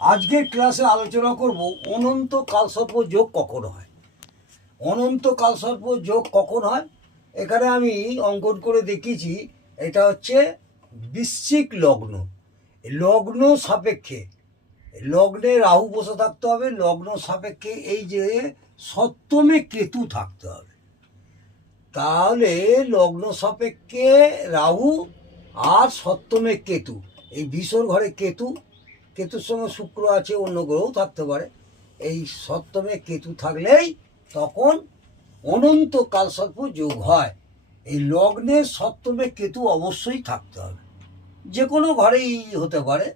আজকের ক্লাসে আলোচনা করব অনন্ত কালসর্প যোগ কখন হয়। অনন্ত কালসর্প যোগ কখন হয় এখানে আমি অঙ্কন করে দেখিয়েছি। এটা হচ্ছে বৃশ্চিক লগ্ন। লগ্ন সাপেক্ষে, লগ্নে রাহু বসে থাকতে হবে, লগ্ন সাপেক্ষে এই যে সপ্তমে কেতু থাকতে হবে। তাহলে লগ্ন সাপেক্ষে রাহু আর সপ্তমে কেতু, এই বিষর ঘরে কেতু, কেতুর সঙ্গে শুক্র আছে, অন্য গ্রহও থাকতে পারে। এই সপ্তমে কেতু থাকলেই তখন অনন্ত কালসর্প যোগ হয়। এই লগ্নের সপ্তমে কেতু অবশ্যই থাকতে হবে, যে কোনো ঘরেই হতে পারে।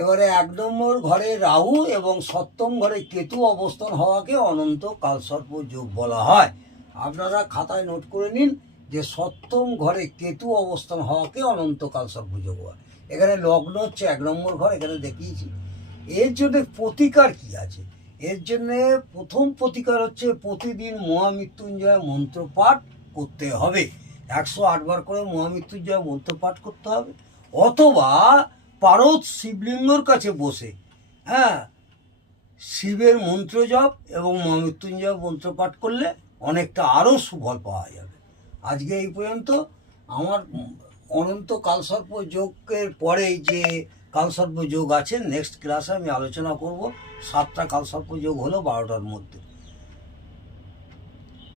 এবারে 1 নম্বর ঘরে রাহু এবং সপ্তম ঘরে কেতু অবস্থান হওয়াকে অনন্ত কালসর্প যোগ বলা হয়। আপনারা খাতায় নোট করে নিন যে সপ্তম ঘরে কেতু অবস্থান হওয়াকে অনন্ত কালসর্প যোগ হয়। এখানে লগ্ন হচ্ছে 1 নম্বর ঘর, এখানে দেখিয়েছি। এর জন্য প্রতিকার কি আছে? এর জন্য প্রথম প্রতিকার হচ্ছে প্রতিদিন মহামৃত্যুঞ্জয় মন্ত্র পাঠ করতে হবে। 108 বার করে মহামৃত্যুঞ্জয় মন্ত্র পাঠ করতে হবে, অথবা পারদ শিবলিঙ্গর কাছে বসে শিবের মন্ত্র জপ এবং মহামৃত্যুঞ্জয় মন্ত্র পাঠ করলে অনেকটা আরও সুফল পাওয়া যাবে। আজকে এই পর্যন্ত। আমার অনন্ত কালসর্প যোগের পরে যে কালসর্প যোগ আছে, নেক্সট ক্লাসে আমি আলোচনা করব। 7টা কালসর্প যোগ হলো 12টার মধ্যে।